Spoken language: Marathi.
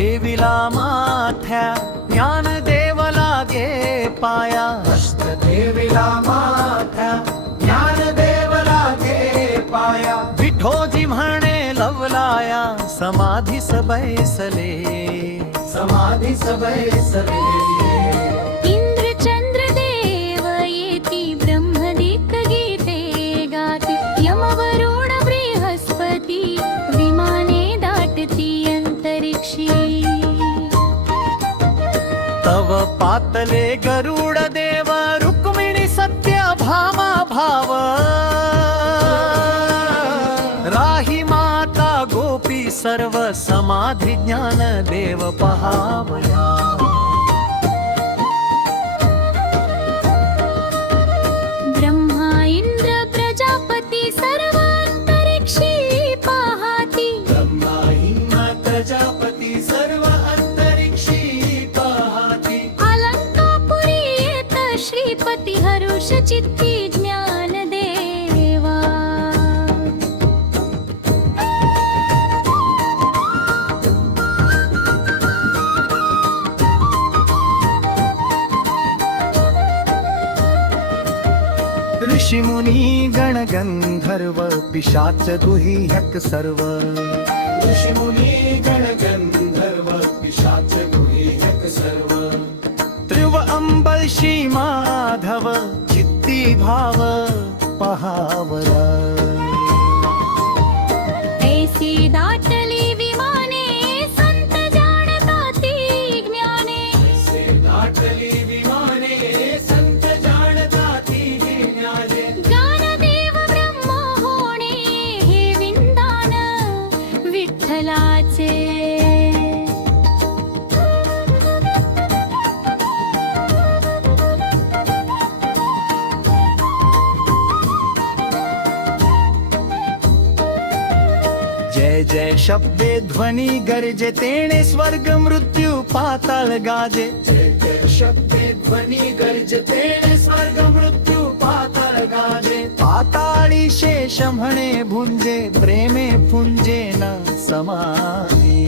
ठेविला माथ्या ज्ञान देव लागे पाया हस्त ठेविला माथ्या ज्ञान देव लागे पाया विठोजी म्हणे लवलाया समाधीस बैसले समाधीस बैसले इंद्र चंद्र देव येती ब्रह्मदिक गीते गाती यमवरुण बृहस्पती विमाने दाटती अंतरिक्षी तव पातले गरुड देव रुक्मिणी सत्य भामा भाव राही माता गोपी सर्व समाधी ज्ञान देव पहावया ब्रह्मा इंद्र प्रजापती सर्व अंतरिक्षी पाहाती ब्रह्मा इंद्र प्रजापती सर्व अंतरिक्षी पाहाती अलंकापुरी येत श्रीपती हरुष चित्ती ज्ञान देवा ऋषी मुनी गण गंधर्व पिशाच दुहियक सर्व ऋषी मुनी गण गंधर्व पिशाच दुहियक सर्व त्रिव अंबलशी माधव चित्ती भाव पहावरा ऐसी दाटली विमाने संत जाणता ती ज्ञाने से दाटली विमाने संत जाणता ती ज्ञाने ज्ञानदेव ब्रह्म होणे हे विंदान विठ्ठलाचे जय जय शब्दे ध्वनी गर्जे तेणे स्वर्ग मृत्यू पाताळ गाजे जय जय शब्दे ध्वनी गर्जते स्वर्ग मृत्यू पाताळ गाजे पाताळी शेष म्हणे भुंजे प्रेमे पुंजे न समाधी